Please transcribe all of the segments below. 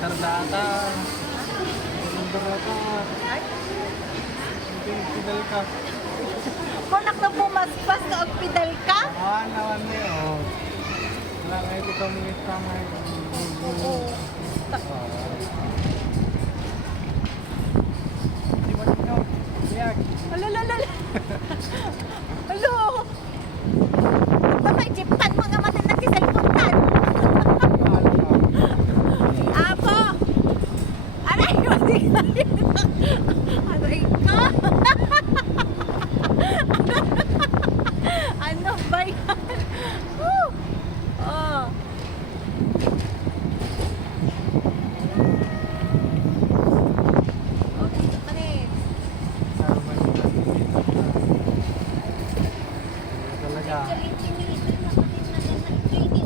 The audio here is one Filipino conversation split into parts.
Tardata. Ay, Pidal ka. kung pumaspas na og pedal ka? Nawan niyo. Wala nga ito communist tama ito. Oo. Di ba ninyo? Biyag. Alalalala. Alo. Baka ijipan mo nga matin nagsiselfon tan. Apo. Aray, hindi ka. Aray ka. Ano ba yan? Woo! Oh. Okay, ito pa rin. Sama niyo. Talaga.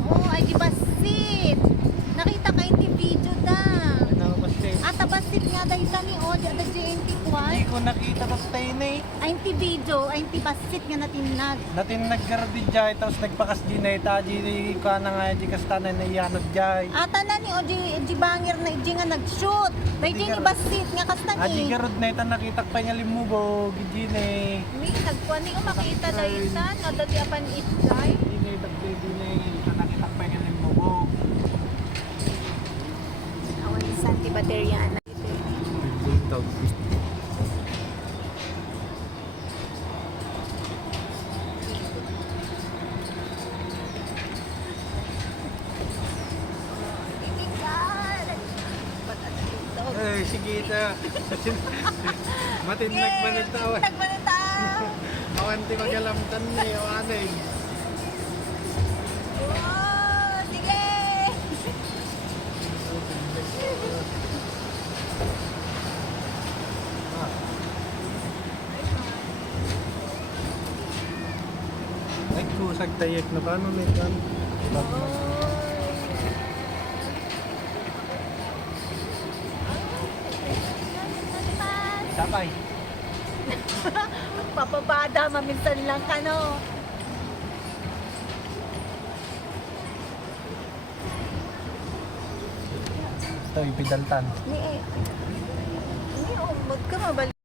Oh, ay di basit. Nakita ka yung video da. Ano ba siya? Ata basit nga dahil kami o di ada JNT Hindi kwan. ko nakita pa tayo na eh. Ay ti video, ay ti basit nga natinag. Natin nagkaradi dyan, tapos nagpakas din na ita, di ka na nga, di kastanan na iyanod dyan. Ata na ni Oji bangir na iji nga nag-shoot. Dahil di ni basit nga kasta Adi ni. garod na ita nakita pa niya limubog, di na eh. Mi nagkuan ni makita dahil ta nga dati apan itay. Di na ita, di na eh, ita nakita pa niya limubog. Awan ni Santi Bateriana. Bultog. Ay, sige ita. Matinag manitaw. Nagmanitaw. Awanti magalamtan niya, awanay. Oh, sige. Ay, kusag tayek na paano nito? Sakay. Papabada, maminsan lang ka, no? Ito, ipidaltan. Ni, umod ka, mabalik.